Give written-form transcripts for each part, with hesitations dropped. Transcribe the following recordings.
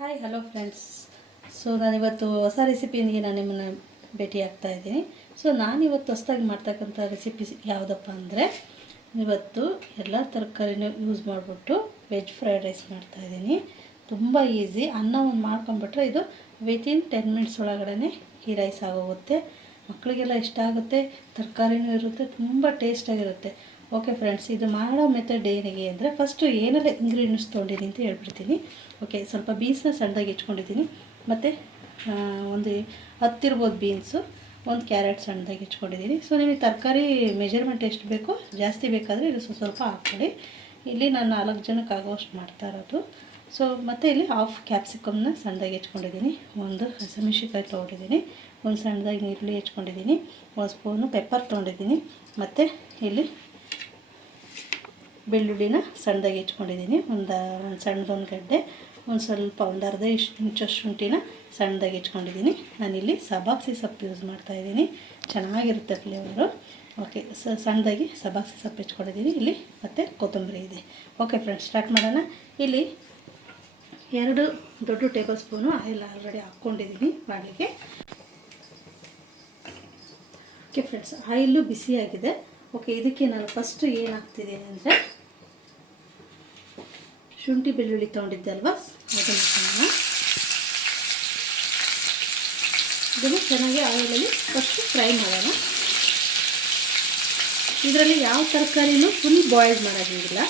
Hi hello friends. So ನಾನಿವತ್ತು ಹೊಸ ರೆಸಿಪಿಯೊಂದಿಗೆ ನಾನು ನಿಮ್ಮನ್ನು ಭೇಟಿ ಆಗ್ತಾ ಇದ್ದೀನಿ. ಸೊ ನಾನಿವತ್ತು ಹೊಸದಾಗಿ ಮಾಡ್ತಕ್ಕಂಥ ರೆಸಿಪಿ ಯಾವುದಪ್ಪ ಅಂದರೆ, ಇವತ್ತು ಎಲ್ಲ ತರಕಾರಿನೂ ಯೂಸ್ ಮಾಡಿಬಿಟ್ಟು ವೆಜ್ ಫ್ರೈಡ್ ರೈಸ್ ಮಾಡ್ತಾಯಿದ್ದೀನಿ. ತುಂಬ ಈಸಿ. ಅನ್ನ ಒಂದು ಮಾಡ್ಕೊಂಬಿಟ್ರೆ ಇದು ವಿತಿನ್ 10 ಮಿನಿಟ್ಸ್ ಒಳಗಡೆ ಈ ರೈಸ್ ಆಗೋಗುತ್ತೆ. ಮಕ್ಕಳಿಗೆಲ್ಲ ಇಷ್ಟ ಆಗುತ್ತೆ, ತರಕಾರಿನೂ ಇರುತ್ತೆ, ತುಂಬ ಟೇಸ್ಟಾಗಿರುತ್ತೆ. ಓಕೆ ಫ್ರೆಂಡ್ಸ್, ಇದು ಮಾಡೋ ಮೆಥಡ್ ಏನಿಗೆ ಅಂದರೆ, ಫಸ್ಟು ಏನೆಲ್ಲ ಇಂಗ್ರೀಡಿಯೆಂಟ್ಸ್ ತೊಗೊಂಡಿನಿ ಅಂತ ಹೇಳ್ಬಿಡ್ತೀನಿ. ಓಕೆ, ಸ್ವಲ್ಪ ಬೀನ್ಸ್ನ ಸಣ್ಣದಾಗಿ ಹೆಚ್ಕೊಂಡಿದ್ದೀನಿ, ಮತ್ತು ಒಂದು 10 ಇರ್ಬೋದು ಬೀನ್ಸು, ಒಂದು ಕ್ಯಾರೆಟ್ ಸಣ್ಣದಾಗಿ ಹೆಚ್ಕೊಂಡಿದ್ದೀನಿ. ಸೊ ನಿಮಗೆ ತರಕಾರಿ ಮೆಜರ್ಮೆಂಟ್ ಎಷ್ಟು ಬೇಕೋ ಜಾಸ್ತಿ ಬೇಕಾದರೆ ಇದು ಸ್ವಲ್ಪ ಹಾಕ್ಕೊಳ್ಳಿ. ಇಲ್ಲಿ ನಾನು 4 ಜನಕ್ಕೆ ಆಗೋಷ್ಟು ಮಾಡ್ತಾ ಇರೋದು. ಸೊ ಮತ್ತು ಇಲ್ಲಿ ಹಾಫ್ ಕ್ಯಾಪ್ಸಿಕಮ್ನ ಸಣ್ಣದಾಗಿ ಹೆಚ್ಕೊಂಡಿದ್ದೀನಿ, ಒಂದು ಹಸಿಮೆಣ್ಸಿನ್ಕಾಯಿ ತೊಗೊಂಡಿದ್ದೀನಿ, ಒಂದು ಸಣ್ಣದಾಗಿ ಈರುಳ್ಳಿ ಹೆಚ್ಕೊಂಡಿದ್ದೀನಿ, ಒಂದು ಸ್ಪೂನು ಪೆಪ್ಪರ್ ತೊಗೊಂಡಿದ್ದೀನಿ, ಮತ್ತು ಇಲ್ಲಿ ಬೆಳ್ಳುಳ್ಳಿನ ಸಣ್ಣದಾಗಿ ಹೆಚ್ಕೊಂಡಿದ್ದೀನಿ, ಒಂದು ಸಣ್ಣದೊಂದು ಗಡ್ಡೆ, ಒಂದು ಸ್ವಲ್ಪ ಒಂದು ಅರ್ಧ ಇಂಚಷ್ಟು ಶುಂಠಿನ ಸಣ್ಣದಾಗಿ ಹೆಚ್ಕೊಂಡಿದ್ದೀನಿ. ನಾನಿಲ್ಲಿ ಸಬಾಕ್ಸಿ ಸೊಪ್ಪು ಯೂಸ್ ಮಾಡ್ತಾಯಿದ್ದೀನಿ, ಚೆನ್ನಾಗಿರುತ್ತೆ ಫ್ಲೇವರು. ಓಕೆ, ಸಣ್ಣದಾಗಿ ಸಬಾಕ್ಸಿ ಸೊಪ್ಪು ಹೆಚ್ಕೊಂಡಿದ್ದೀನಿ ಇಲ್ಲಿ, ಮತ್ತು ಕೊತ್ತಂಬರಿ ಇದೆ. ಓಕೆ ಫ್ರೆಂಡ್ಸ್, ಸ್ಟಾರ್ಟ್ ಮಾಡೋಣ. ಇಲ್ಲಿ 2 ದೊಡ್ಡ ಟೇಬಲ್ ಸ್ಪೂನು ಆಯಿಲ್ ಆಲ್ರೆಡಿ ಹಾಕ್ಕೊಂಡಿದ್ದೀನಿ ಬಾಣಲಿಗೆ. ಓಕೆ ಫ್ರೆಂಡ್ಸ್, ಆಯಿಲು ಬಿಸಿಯಾಗಿದೆ. ಓಕೆ, ಇದಕ್ಕೆ ನಾನು ಫಸ್ಟು ಏನು ಹಾಕ್ತಿದ್ದೀನಿ ಅಂದರೆ, ಶುಂಠಿ ಬೆಳ್ಳುಳ್ಳಿ ತೊಗೊಂಡಿದ್ದೆ ಅಲ್ವಾ, ಇದನ್ನು ಚೆನ್ನಾಗಿ ಆಯಿಲಲ್ಲಿ ಫಸ್ಟು ಫ್ರೈ ಮಾಡೋಣ. ಇದರಲ್ಲಿ ಯಾವ ತರಕಾರಿನೂ ಫುಲ್ ಬಾಯ್ಲ್ಡ್ ಮಾಡೋಂಗಿಲ್ಲ,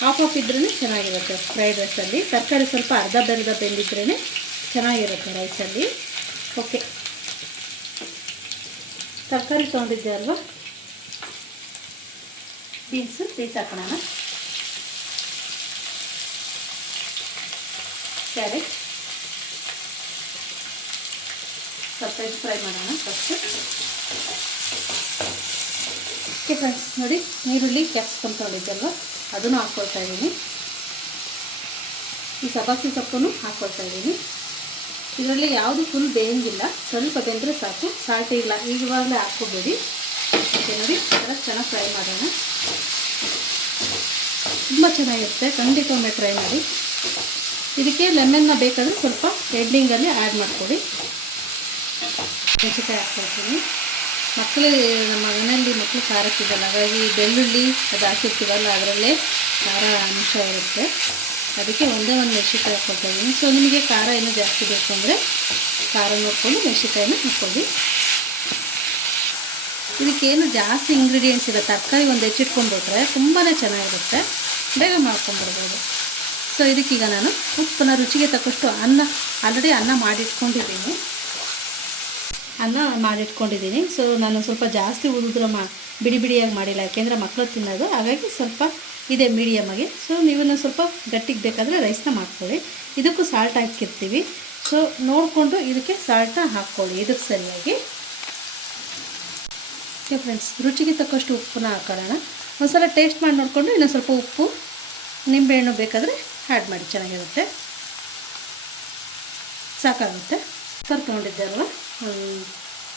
ಹಾಫ್ ಇದ್ರೇ ಚೆನ್ನಾಗಿರುತ್ತೆ ಫ್ರೈಡ್ ರೈಸಲ್ಲಿ. ತರಕಾರಿ ಸ್ವಲ್ಪ ಅರ್ಧ ಬೆಂದಿದ್ರೇ ಚೆನ್ನಾಗಿರುತ್ತೆ ರೈಸಲ್ಲಿ. ಓಕೆ, ತರಕಾರಿ ತೊಗೊಂಡಿದ್ದೆ ಅಲ್ವಾ, ಬೀನ್ಸ್ ಹಾಕೋಣ, ಕ್ಯಾರೆಟ್ ಸ್ವಲ್ಪ ಫ್ರೈ ಮಾಡೋಣ ಫಸ್ಟು. ಓಕೆ ಫ್ರೆಂಡ್ಸ್, ನೋಡಿ ಈರುಳ್ಳಿ ಕ್ಯಾಪ್ಸಿಕಮ್ ತೊಗೊಂಡಿದ್ದಲ್ವ ಅದನ್ನು ಹಾಕ್ಕೊಳ್ತಾ ಇದ್ದೀನಿ. ಈ ಸಬಾಕ್ಸಿ ಸೊಪ್ಪನ್ನು ಹಾಕ್ಕೊಳ್ತಾ ಇದ್ದೀನಿ. ಇದರಲ್ಲಿ ಯಾವುದು ಫುಲ್ ಬೇಯಂಗಿಲ್ಲ, ಸ್ವಲ್ಪ ಬೆಂದರೆ ಸಾಕು. ಸಾಲ್ಟ್ ಇಲ್ಲ ಈಗವಾಗಲೇ ಹಾಕ್ಕೋಬೇಡಿ. ಓಕೆ ನೋಡಿ, ಥರ ಚೆನ್ನಾಗಿ ಫ್ರೈ ಮಾಡೋಣ. ತುಂಬ ಚೆನ್ನಾಗಿರುತ್ತೆ, ಖಂಡಿತ ಒಮ್ಮೆ ಟ್ರೈ ಮಾಡಿ. ಇದಕ್ಕೆ ಲೆಮನ್ನ ಬೇಕಾದರೆ ಸ್ವಲ್ಪ ಎಂಡಿಂಗಲ್ಲಿ ಆ್ಯಡ್ ಮಾಡ್ಕೊಳ್ಳಿ. ಮೆಣಸಿನ್ಕಾಯಿ ಹಾಕ್ಕೊಳ್ತೀನಿ. ನಮ್ಮ ಮನೆಯಲ್ಲಿ ಮಕ್ಕಳು ಖಾರ ತಿನ್ನಲ್ಲ, ಹಾಗಾಗಿ ಬೆಳ್ಳುಳ್ಳಿ ಅದು ಹಾಕಿರ್ತೀವಲ್ಲ ಅದರಲ್ಲೇ ಖಾರ ಅಂಶ ಇರುತ್ತೆ, ಅದಕ್ಕೆ ಒಂದೇ ಒಂದು ಮೆಣಸಿನ್ಕಾಯಿ ಹಾಕ್ಕೊಳ್ತಾ ಇದ್ದೀನಿ. ಸೊ ನಿಮಗೆ ಖಾರ ಇನ್ನೂ ಜಾಸ್ತಿ ಬೇಕು ಅಂದರೆ ಖಾರ ನೋಡಿಕೊಂಡು ಮೆಣಸಿನ್ಕಾಯಿನ ಹಾಕ್ಕೊಳ್ಳಿ. ಇದಕ್ಕೇನು ಜಾಸ್ತಿ ಇಂಗ್ರೀಡಿಯೆಂಟ್ಸ್ ಇಲ್ಲ, ತರಕಾರಿ ಒಂದು ಹೆಚ್ಚಿಟ್ಕೊಂಡ್ಬಿಟ್ರೆ ತುಂಬಾ ಚೆನ್ನಾಗಿರುತ್ತೆ, ಬೇಗ ಮಾಡ್ಕೊಂಡ್ಬಿಡ್ಬೋದು. ಸೊ ಇದಕ್ಕೀಗ ನಾನು ಉಪ್ಪನ್ನ ರುಚಿಗೆ ತಕ್ಕಷ್ಟು ಆಲ್ರೆಡಿ ಅನ್ನ ಮಾಡಿಟ್ಕೊಂಡಿದ್ದೀನಿ. ಸೊ ನಾನು ಸ್ವಲ್ಪ ಜಾಸ್ತಿ ಉದುದ್ರೆ ಬಿಡಿ ಬಿಡಿಯಾಗಿ ಮಾಡಿಲ್ಲ, ಯಾಕೆಂದರೆ ಮಕ್ಕಳು ತಿನ್ನೋದು, ಹಾಗಾಗಿ ಸ್ವಲ್ಪ ಇದೆ ಮೀಡಿಯಮಾಗಿ. ಸೊ ನೀವು ಸ್ವಲ್ಪ ಗಟ್ಟಿಗೆ ಬೇಕಾದರೆ ರೈಸ್ನ ಮಾಡ್ಕೊಳ್ಳಿ. ಇದಕ್ಕೂ ಸಾಲ್ಟ್ ಹಾಕಿರ್ತೀವಿ, ಸೊ ನೋಡಿಕೊಂಡು ಇದಕ್ಕೆ ಸಾಲ್ಟನ್ನ ಹಾಕ್ಕೊಳ್ಳಿ ಇದಕ್ಕೆ ಸರಿಯಾಗಿ. ಓಕೆ ಫ್ರೆಂಡ್ಸ್, ರುಚಿಗೆ ತಕ್ಕಷ್ಟು ಉಪ್ಪನ್ನ ಹಾಕೋಣ. ಒಂದು ಸಲ ಟೇಸ್ಟ್ ಮಾಡಿ ನೋಡಿಕೊಂಡು ಇನ್ನೊಂದು ಸ್ವಲ್ಪ ಉಪ್ಪು, ನಿಂಬೆಹಣ್ಣು ಬೇಕಾದರೆ ಆ್ಯಡ್ ಮಾಡಿ, ಚೆನ್ನಾಗಿರುತ್ತೆ, ಸಾಕಾಗುತ್ತೆ. ಪೆಪ್ಪರ್ ತೊಗೊಂಡಿದ್ದೆ ಅಲ್ವ,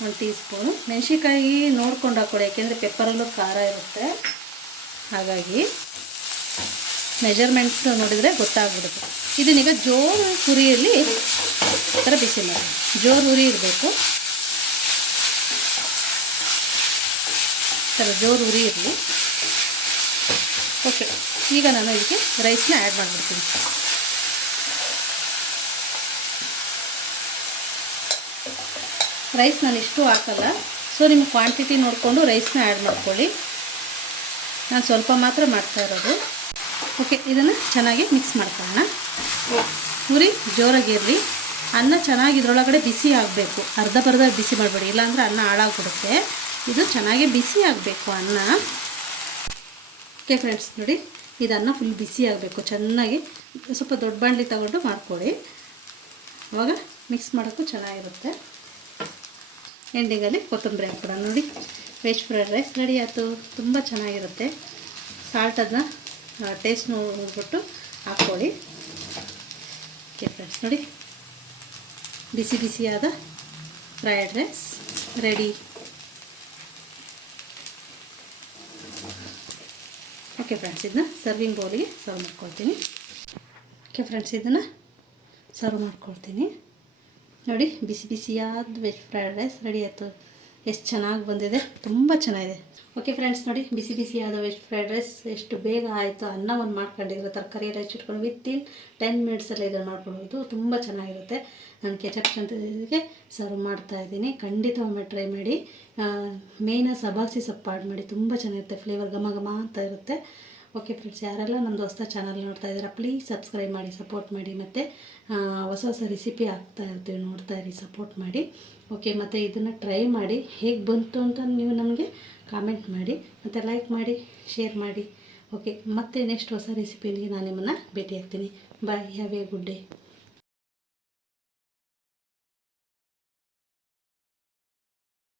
ಒಂದು ಟೀ ಸ್ಪೂನು. ಮೆಣಸಿನ್ಕಾಯಿ ನೋಡ್ಕೊಂಡು ಹಾಕ್ಕೊಳ್ಳಿ, ಯಾಕೆಂದರೆ ಪೆಪ್ಪರಲ್ಲೂ ಖಾರ ಇರುತ್ತೆ, ಹಾಗಾಗಿ ಮೆಜರ್ಮೆಂಟ್ ನೋಡಿದರೆ ಗೊತ್ತಾಗ್ಬಿಡುತ್ತೆ. ಇದನ್ನೀಗ ಜೋರು ಹುರಿಯಲ್ಲಿ ಈ ಥರ ಬಿಸಿ ಮಾಡಿ, ಜೋರು ಹುರಿ ಇರಬೇಕು, ಈ ಥರ ಜೋರು ಹುರಿ ಇರಲಿ. ಓಕೆ, ಈಗ ನಾನು ಇದಕ್ಕೆ ರೈಸ್ನ ಆ್ಯಡ್ ಮಾಡಿಬಿಡ್ತೀನಿ. ರೈಸ್ ನಾನು ಇಷ್ಟು ಹಾಕಲ್ಲ, ಸೊ ನಿಮ್ಮ ಕ್ವಾಂಟಿಟಿ ನೋಡಿಕೊಂಡು ರೈಸ್ನ ಆ್ಯಡ್ ಮಾಡ್ಕೊಳ್ಳಿ. ನಾನು ಸ್ವಲ್ಪ ಮಾತ್ರ ಮಾಡ್ತಾ ಇರೋದು. ಓಕೆ, ಇದನ್ನು ಚೆನ್ನಾಗಿ ಮಿಕ್ಸ್ ಮಾಡ್ಕೊಳ್ಳೋಣ. ಹುರಿ ಜೋರಾಗಿರಲಿ, ಅನ್ನ ಚೆನ್ನಾಗಿ ಇದರೊಳಗಡೆ ಬಿಸಿ ಆಗಬೇಕು, ಅರ್ಧ ಬಿಸಿ ಮಾಡಬೇಡಿ, ಇಲ್ಲಾಂದರೆ ಅನ್ನ ಹಾಳಾಗ್ಬಿಡುತ್ತೆ. ಇದು ಚೆನ್ನಾಗಿ ಬಿಸಿ ಆಗಬೇಕು ಅನ್ನ. ಓಕೆ ಫ್ರೆಂಡ್ಸ್, ನೋಡಿ ಇದನ್ನ ಫುಲ್ ಬಿಸಿ ಆಗಬೇಕು, ಚೆನ್ನಾಗಿ ಸ್ವಲ್ಪ ದೊಡ್ಡ ಬಾಣಲಿ ತಗೊಂಡು ಮಾಡ್ಕೊಳ್ಳಿ, ಆವಾಗ ಮಿಕ್ಸ್ ಮಾಡೋಕ್ಕೂ ಚೆನ್ನಾಗಿರುತ್ತೆ. ಎಂಡಿಂಗಲ್ಲಿ ಕೊತ್ತಂಬರಿ ಹಾಕ್ಬಿಡೋಣ. ನೋಡಿ, ವೆಜ್ ಫ್ರೈಡ್ ರೈಸ್ ರೆಡಿ ಆಯಿತು, ತುಂಬ ಚೆನ್ನಾಗಿರುತ್ತೆ. ಸಾಲ್ಟ್ ಅದನ್ನ ಟೇಸ್ಟ್ ನೋಡ್ಬಿಟ್ಟು ಹಾಕ್ಕೊಳ್ಳಿ. ಓಕೆ ಫ್ರೆಂಡ್ಸ್, ನೋಡಿ ಬಿಸಿಯಾದ fried rice ready. Okay friends, ಇದನ್ನ ಸರ್ವಿಂಗ್ ಬೌಲಿಗೆ ಸರ್ವ್ ಮಾಡ್ಕೊಳ್ತೀನಿ. ಓಕೆ ಫ್ರೆಂಡ್ಸ್, ಇದನ್ನು ಸರ್ವ್ ಮಾಡ್ಕೊಳ್ತೀನಿ. ನೋಡಿ, ಬಿಸಿ ಬಿಸಿಯಾದ ವೆಜ್ ಫ್ರೈಡ್ ರೈಸ್ ರೆಡಿ ಆಯಿತು. ಎಷ್ಟು ಚೆನ್ನಾಗಿ ಬಂದಿದೆ, ತುಂಬ ಚೆನ್ನಾಗಿದೆ. ಓಕೆ ಫ್ರೆಂಡ್ಸ್, ನೋಡಿ ಬಿಸಿ ಬಿಸಿಯಾದ ವೆಜ್ ಫ್ರೈಡ್ ರೈಸ್ ಎಷ್ಟು ಬೇಗ ಆಯಿತು. ಅನ್ನವನ್ನು ಮಾಡ್ಕೊಂಡಿದ್ರೆ ತರಕಾರಿ ಎಲ್ಲ ಹೆಚ್ಚಿಟ್ಕೊಂಡು ವಿತಿನ್ 10 ಮಿನಿಟ್ಸಲ್ಲಿ ಇದನ್ನು ಮಾಡ್ಕೊಳ್ಬೋದು. ತುಂಬ ಚೆನ್ನಾಗಿರುತ್ತೆ. ನಾನು ಕೆಚಪ್ ಜೊತೆಗೆ ಸರ್ವ್ ಮಾಡ್ತಾಯಿದ್ದೀನಿ. ಖಂಡಿತ ಒಮ್ಮೆ ಟ್ರೈ ಮಾಡಿ. ಮೇಯ್ನ ಸಬ್ಬಾಕ್ಸಿ ಸೊಪ್ಪು ಆಡ್ ಮಾಡಿ, ತುಂಬ ಚೆನ್ನಾಗಿರುತ್ತೆ. ಫ್ಲೇವರ್ ಘಮ ಘಮ ಅಂತ ಇರುತ್ತೆ. ಓಕೆ ಫ್ರೆಂಡ್ಸ್, ಯಾರೆಲ್ಲ ನಮ್ಮದು ಹೊಸ ಚಾನಲ್ ನೋಡ್ತಾ ಇದ್ದೀರಾ ಪ್ಲೀಸ್ ಸಬ್ಸ್ಕ್ರೈಬ್ ಮಾಡಿ, ಸಪೋರ್ಟ್ ಮಾಡಿ. ಮತ್ತು ಹೊಸ ಹೊಸ ರೆಸಿಪಿ ಹಾಕ್ತಾ ಇರ್ತೀವಿ, ನೋಡ್ತಾ ಇರಿ, ಸಪೋರ್ಟ್ ಮಾಡಿ. ಓಕೆ, ಮತ್ತು ಇದನ್ನು ಟ್ರೈ ಮಾಡಿ ಹೇಗೆ ಬಂತು ಅಂತ ನೀವು ನಮಗೆ ಕಾಮೆಂಟ್ ಮಾಡಿ, ಮತ್ತು ಲೈಕ್ ಮಾಡಿ, ಶೇರ್ ಮಾಡಿ. ಓಕೆ, ಮತ್ತೆ ನೆಕ್ಸ್ಟ್ ಹೊಸ ರೆಸಿಪಿಯಲ್ಲಿ ನಾನು ನಿಮ್ಮನ್ನು ಭೇಟಿ ಆಗ್ತೀನಿ. ಬಾಯ್, ಹ್ಯಾವ್ ಎ ಗುಡ್ ಡೇ.